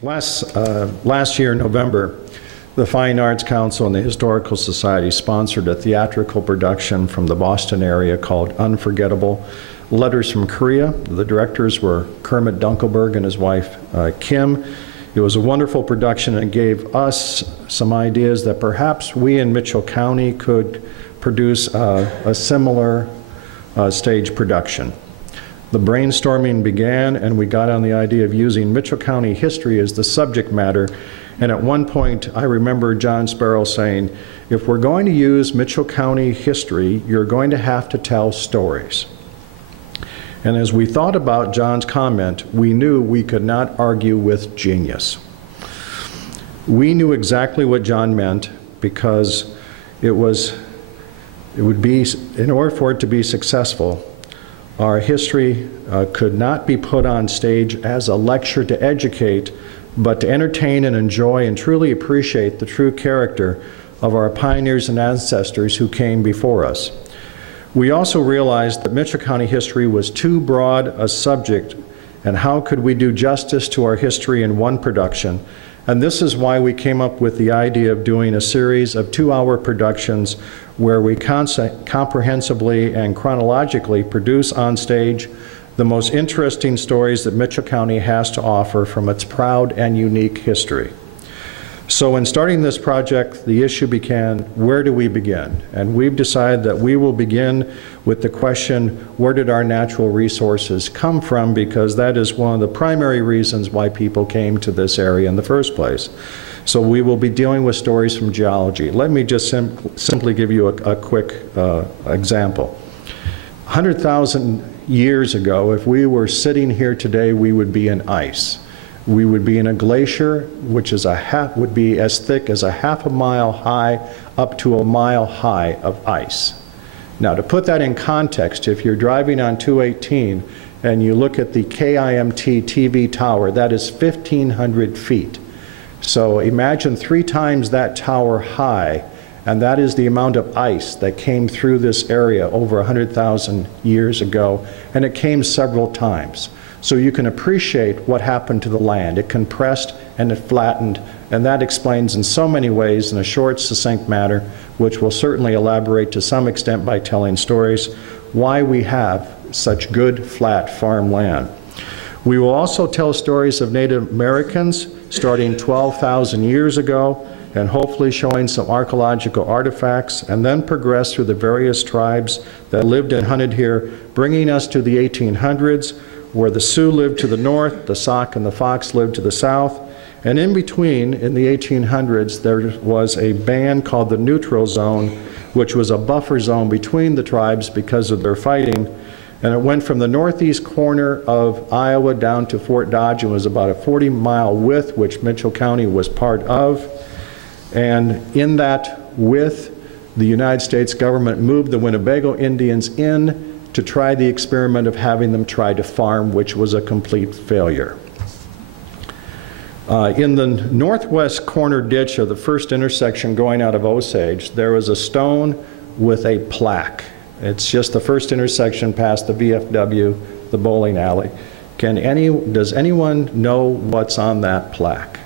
Last year in November, the Fine Arts Council and the Historical Society sponsored a theatrical production from the Boston area called Unforgettable: Letters from Korea. The directors were Kermit Dunkelberg and his wife Kim. It was a wonderful production and gave us some ideas that perhaps we in Mitchell County could produce a similar stage production. The brainstorming began, and we got on the idea of using Mitchell County history as the subject matter. And at one point, I remember John Sparrow saying, if we're going to use Mitchell County history, you're going to have to tell stories. And as we thought about John's comment, we knew we could not argue with genius. We knew exactly what John meant, because it would be, in order for it to be successful, our history could not be put on stage as a lecture to educate, but to entertain and enjoy and truly appreciate the true character of our pioneers and ancestors who came before us. We also realized that Mitchell County history was too broad a subject, and how could we do justice to our history in one production? And this is why we came up with the idea of doing a series of 2-hour productions where we comprehensively and chronologically produce on stage the most interesting stories that Mitchell County has to offer from its proud and unique history. So in starting this project, the issue became, where do we begin? And we've decided that we will begin with the question, where did our natural resources come from? Because that is one of the primary reasons why people came to this area in the first place. So we will be dealing with stories from geology. Let me just simply give you a quick example. 100,000 years ago, if we were sitting here today, we would be in ice. We would be in a glacier, which is would be as thick as a half a mile high up to a mile high of ice. Now, to put that in context, if you're driving on 218 and you look at the KIMT TV tower, that is 1,500 feet. So imagine 3 times that tower high, and that is the amount of ice that came through this area over 100,000 years ago, and it came several times. So you can appreciate what happened to the land. It compressed and it flattened, and that explains in so many ways, in a short, succinct manner, which we'll certainly elaborate to some extent by telling stories, why we have such good, flat farmland. We will also tell stories of Native Americans starting 12,000 years ago, and hopefully showing some archaeological artifacts, and then progress through the various tribes that lived and hunted here, bringing us to the 1800s, where the Sioux lived to the north, the Sauk and the Fox lived to the south, and in between, in the 1800s, there was a band called the Neutral Zone, which was a buffer zone between the tribes because of their fighting, and it went from the northeast corner of Iowa down to Fort Dodge and was about a 40-mile width, which Mitchell County was part of. And in that width, the United States government moved the Winnebago Indians in to try the experiment of having them try to farm, which was a complete failure. In the northwest corner ditch of the first intersection going out of Osage, there was a stone with a plaque. It's just the first intersection past the VFW, the bowling alley. Does anyone know what's on that plaque?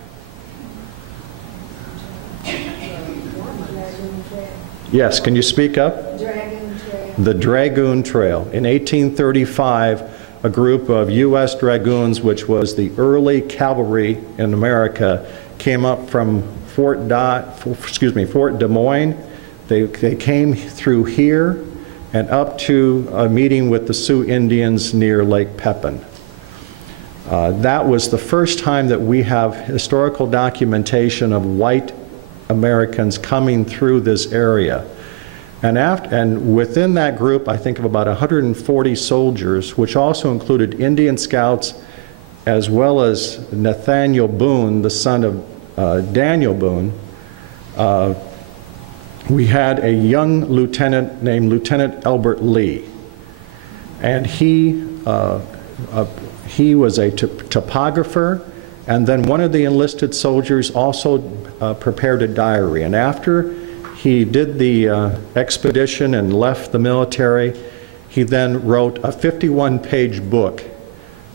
Yes, can you speak up? Dragoon Trail. The Dragoon Trail. In 1835, a group of U.S. Dragoons, which was the early cavalry in America, came up from Fort Des Moines. They came through here and up to a meeting with the Sioux Indians near Lake Pepin. That was the first time that we have historical documentation of white Americans coming through this area. And within that group, I think of about 140 soldiers, which also included Indian scouts, as well as Nathaniel Boone, the son of Daniel Boone. We had a young lieutenant named Lieutenant Elbert Lee, and he was a topographer, and then one of the enlisted soldiers also prepared a diary. And after he did the expedition and left the military, he then wrote a 51-page book,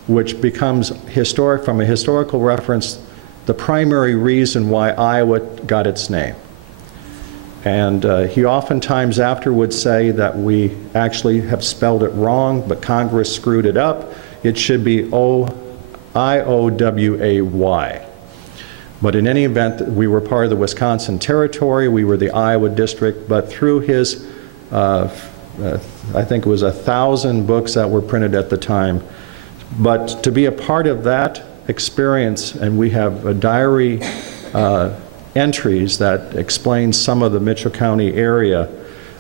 which becomes historic from a historical reference the primary reason why Iowa got its name. And he oftentimes after would say that we actually have spelled it wrong, but Congress screwed it up. It should be I-O-W-A-Y. But in any event, we were part of the Wisconsin Territory, we were the Iowa District, but through his, I think it was 1,000 books that were printed at the time. But to be a part of that experience, and we have a diary entries that explain some of the Mitchell County area,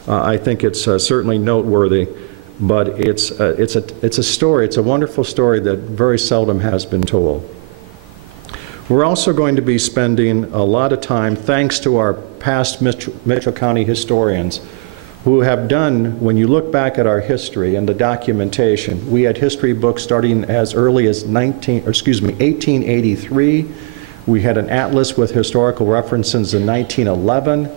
I think it's certainly noteworthy. But it's a story, it's a wonderful story that very seldom has been told. We're also going to be spending a lot of time, thanks to our past Mitchell County historians, who have done, when you look back at our history and the documentation, we had history books starting as early as 1883. We had an atlas with historical references in 1911.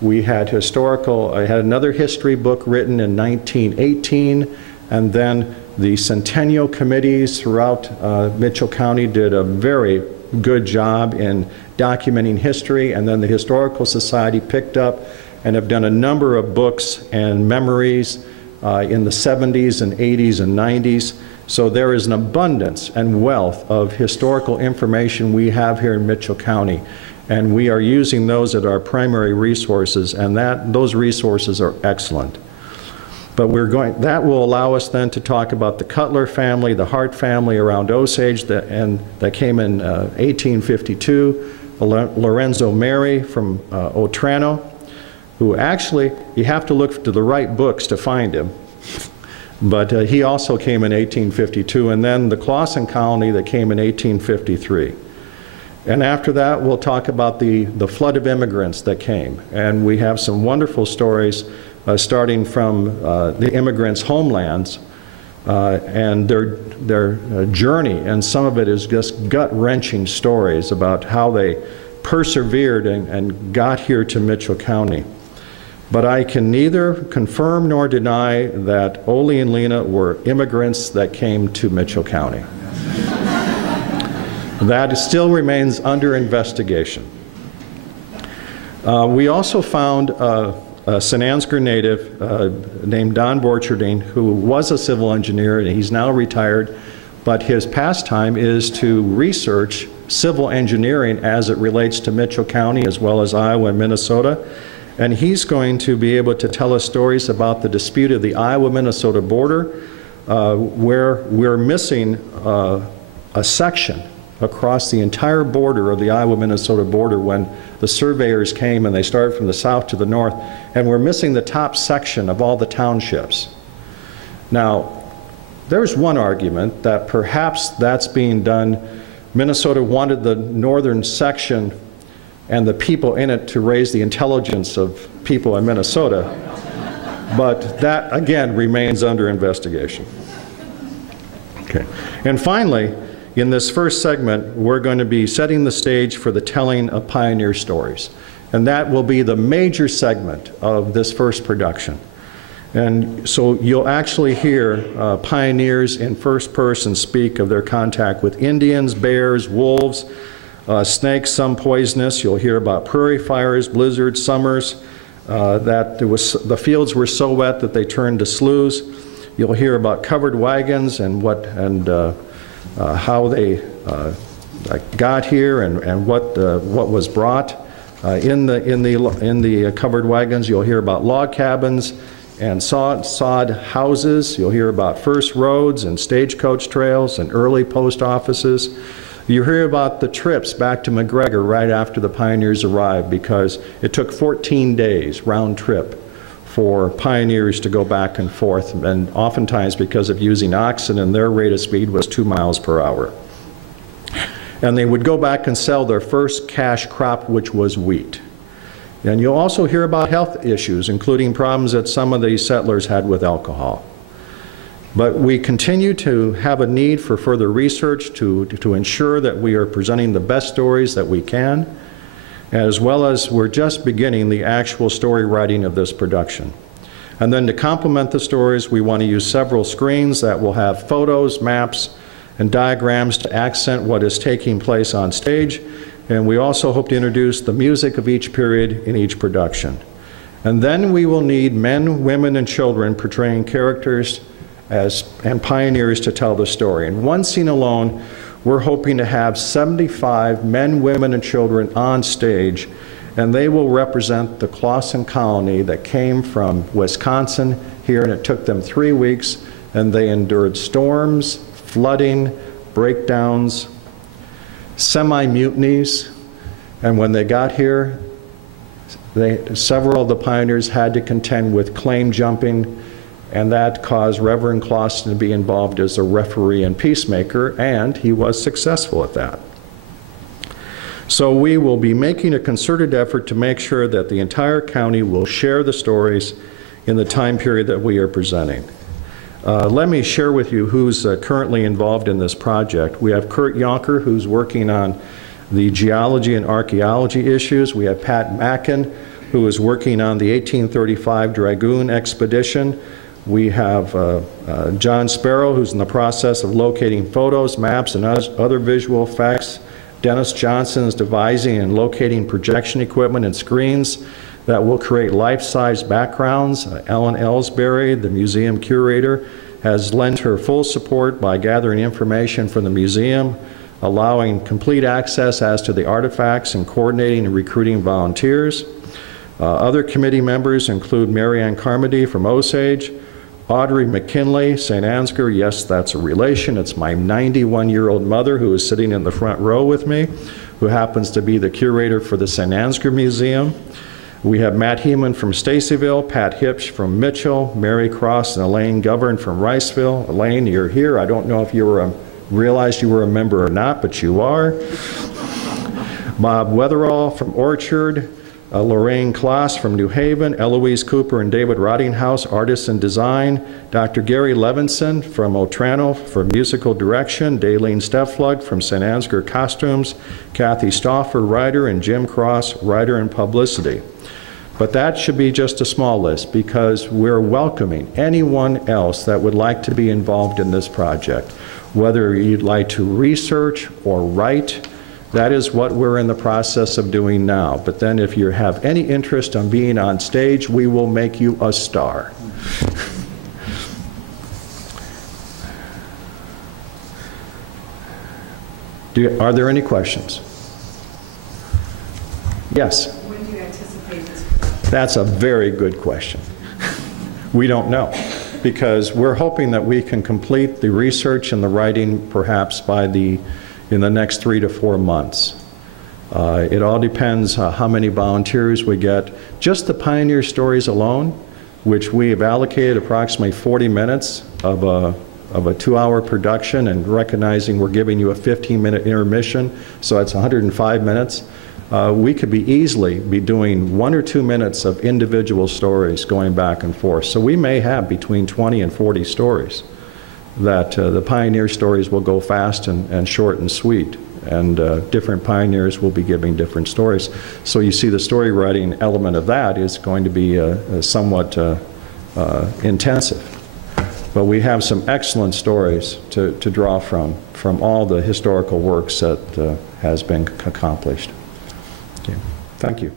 We had had another history book written in 1918, and then the centennial committees throughout Mitchell County did a very good job in documenting history, and then the Historical Society picked up and have done a number of books and memories in the 70s and 80s and 90s. So there is an abundance and wealth of historical information we have here in Mitchell County, and we are using those as our primary resources, and those resources are excellent. But that will allow us then to talk about the Cutler family, the Hart family around Osage, that came in 1852, Lorenzo Mary from Otranto, who actually, you have to look to the right books to find him. But he also came in 1852, and then the Clawson colony that came in 1853. And after that, we'll talk about the flood of immigrants that came. And we have some wonderful stories starting from the immigrants' homelands and their journey. And some of it is just gut-wrenching stories about how they persevered and got here to Mitchell County. But I can neither confirm nor deny that Ole and Lena were immigrants that came to Mitchell County. That still remains under investigation. We also found a Sanansker native named Don Borcherding, who was a civil engineer, and he's now retired, but his pastime is to research civil engineering as it relates to Mitchell County as well as Iowa and Minnesota. And he's going to be able to tell us stories about the dispute of the Iowa-Minnesota border, where we're missing a section across the entire border of the Iowa-Minnesota border when the surveyors came and they started from the south to the north, and we're missing the top section of all the townships. Now, there's one argument that perhaps that's being done. Minnesota wanted the northern section and the people in it to raise the intelligence of people in Minnesota. But that, again, remains under investigation. Okay. And finally, in this first segment, we're going to be setting the stage for the telling of pioneer stories. And that will be the major segment of this first production. And so you'll actually hear pioneers in first person speak of their contact with Indians, bears, wolves, snakes, some poisonous. You'll hear about prairie fires, blizzards, summers, that the fields were so wet that they turned to sloughs. You'll hear about covered wagons and how they got here and what was brought in the covered wagons. You'll hear about log cabins and sod houses. You'll hear about first roads and stagecoach trails and early post offices. You hear about the trips back to McGregor right after the pioneers arrived, because it took 14 days round trip for pioneers to go back and forth, and oftentimes because of using oxen, and their rate of speed was 2 miles per hour. And they would go back and sell their first cash crop, which was wheat. And you'll also hear about health issues, including problems that some of the settlers had with alcohol. But we continue to have a need for further research to ensure that we are presenting the best stories that we can, as well as we're just beginning the actual story writing of this production. And then to complement the stories, we want to use several screens that will have photos, maps, and diagrams to accent what is taking place on stage. And we also hope to introduce the music of each period in each production. And then we will need men, women, and children portraying characters and pioneers to tell the story. In one scene alone, we're hoping to have 75 men, women, and children on stage, and they will represent the Clawson colony that came from Wisconsin here, and it took them 3 weeks, and they endured storms, flooding, breakdowns, semi-mutinies, and when they got here, several of the pioneers had to contend with claim jumping, and that caused Reverend Clawson to be involved as a referee and peacemaker, and he was successful at that. So we will be making a concerted effort to make sure that the entire county will share the stories in the time period that we are presenting. Let me share with you who's currently involved in this project. We have Kurt Yonker, who's working on the geology and archaeology issues. We have Pat Mackin, who is working on the 1835 Dragoon expedition. We have John Sparrow, who's in the process of locating photos, maps, and other visual effects. Dennis Johnson is devising and locating projection equipment and screens that will create life-size backgrounds. Ellen Ellsbury, the museum curator, has lent her full support by gathering information from the museum, allowing complete access as to the artifacts, and coordinating and recruiting volunteers. Other committee members include Marianne Carmody from Osage, Audrey McKinley, St. Ansgar, yes, that's a relation. It's my 91-year-old mother who is sitting in the front row with me, who happens to be the curator for the St. Ansgar Museum. We have Matt Heeman from Stacyville, Pat Hipsch from Mitchell, Mary Cross and Elaine Govern from Riceville. Elaine, you're here. I don't know if you realized you were a member or not, but you are. Bob Weatherall from Orchard, Lorraine Kloss from New Haven, Eloise Cooper and David Rottinghouse, artists in design, Dr. Gary Levinson from Otranto for musical direction, Daleen Stefflug from St. Ansgar Costumes, Kathy Stauffer, writer, and Jim Cross, writer and publicity. But that should be just a small list, because we're welcoming anyone else that would like to be involved in this project. Whether you'd like to research or write, that is what we're in the process of doing now. But then if you have any interest in being on stage, we will make you a star. Are there any questions? Yes? When do you anticipate this production? That's a very good question. We don't know, because we're hoping that we can complete the research and the writing perhaps in the next 3 to 4 months. It all depends how many volunteers we get. Just the pioneer stories alone, which we have allocated approximately 40 minutes of a 2-hour production, and recognizing we're giving you a 15-minute intermission, so that's 105 minutes. We could easily be doing 1 or 2 minutes of individual stories going back and forth. So we may have between 20 and 40 stories. That the pioneer stories will go fast and short and sweet, and different pioneers will be giving different stories. So you see the story writing element of that is going to be somewhat intensive. But we have some excellent stories to draw from all the historical works that has been accomplished. Okay. Thank you.